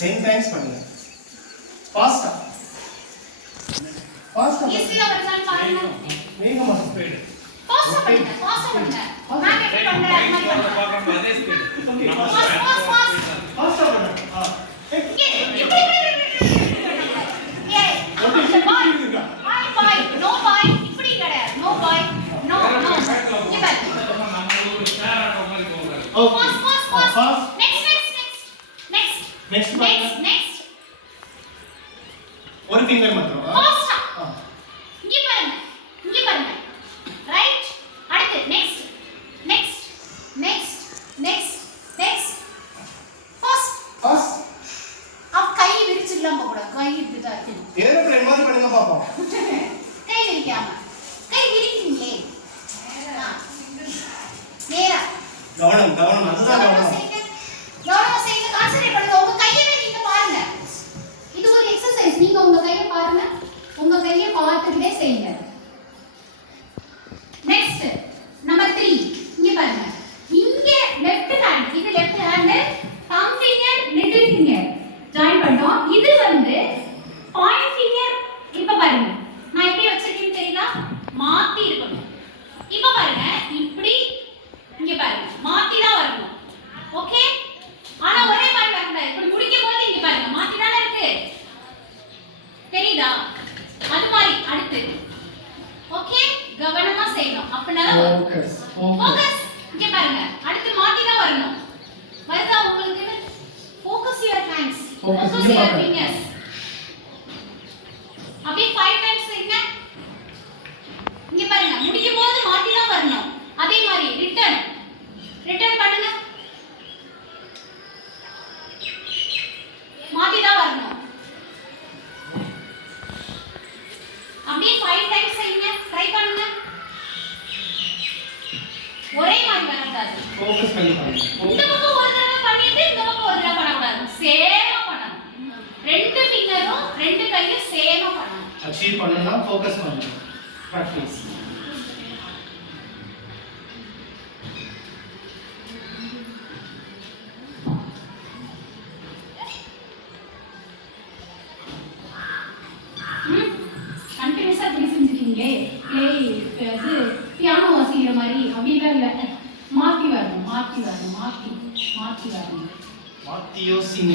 10 times பண்ணுங்க. ஃபாஸ்டா ஈஸியா வரலாம் பாருங்க. வேகமா ஸ்பீட். ஃபாஸ்டா பண்ணுங்க. நான் எப்படி பண்றேன் அது மாதிரி பண்ணுங்க. பாக்குறோம் அதே ஸ்பீட். ஃபாஸ்டா பண்ணுங்க. பாய் நோ பாய் இப்படி கிடையாது. நோ பாய் நோ நோ. இங்க பாரு. ஓகே. ஃபாஸ்ட். நெக்ஸ்ட். ஒரு ஃபிங்கர் மட்டும். ஃபாஸ்டா. இங்க பாருங்க. ரைட். அடுத்து நெக்ஸ்ட். ஃபாஸ்ட். अब கை விரிச்சிடலாம் போட. கை இப்படிதான் இருக்கு. ஏரோப்ளேன் மாதிரி பண்ணுங்க பாப்போம். கை விரிக்காம. கை விரிக்கிறீங்களே. நேரா. கவனம் அதுதான் கவனம். கவனம் செய்யுங்க. கான்சென்ட்ரேட் பண்ணுங்க. உங்க கையை நீங்க பாருங்க. இது ஒரு எக்சர்சைஸ். நீங்க உங்க கையை பாருங்க. உங்க கையை பார்த்துக்கிட்டே செய்யுங்க. Next number 3. இங்க பாருங்க. இங்க லெஃப்ட் ஹேண்ட். இது left hand. thumb finger, little finger join பண்ணோம். இது வந்து பாயிண்ட் ஃபிங்கர். இப்ப பாருங்க. நான் எப்படி வச்சிருக்கேன்னு தெரியுதா? மாத்தி இருக்கணும். இப்ப பாருங்க. இப்படி இங்க பாருங்க. மாத்தி தான் வரணும். ஓகே? ஆனா ஒரே மாதிரி வரக்கூடாது. இப்படி முடிக்கும்போது இங்க பாருங்க. மாத்தி தானே இருக்கு. தெரியுதா? அது மாதிரி அடுத்து. ஓகே? கவனமா செய்யணும். அப்பனால ஃபோக்கஸ். இங்க பாருங்க. அடுத்து மாத்தி தான் வரணும். வருதா உங்களுக்கு? Focus your hands. Focus your fingers. அப்படியே 5 டைம்ஸ் செய்யுங்க. இங்க பாருங்க. முடிக்கும்போது மாத்தி தான் வரணும். அதே மாதிரி ரிட்டர்ன் பண்ணுங்க. மாத்தி தான் வரணும். அப்படியே 5 டைம்ஸ் செய்யுங்க. ட்ரை பண்ணுங்க. ஒரே மாதிரி வரக்கூடாது. ஃபோக்கஸ் பண்ணி பண்ணுங்க. இந்த பக்கம் ஒரு தடவை பண்ணிட்டு இந்த பக்கம் ஒரு தடவை பண்ணக்கூடாது. சேமா பண்ணணும். ரெண்டு ஃபிங்கரும் ரெண்டு கையும் சேமா பண்ணணும். அச்சீவ் பண்ணனும்னா ஃபோக்கஸ் பண்ணுங்க. பிராக்டீஸ். கண்டினியூஸா இப்படி செஞ்சிட்டீங்களே. இது பியானோ வாசிக்கிற மாதிரி அப்படிலாம் இல்ல. மாத்தி வரணும். மாத்தி யோசிங்க.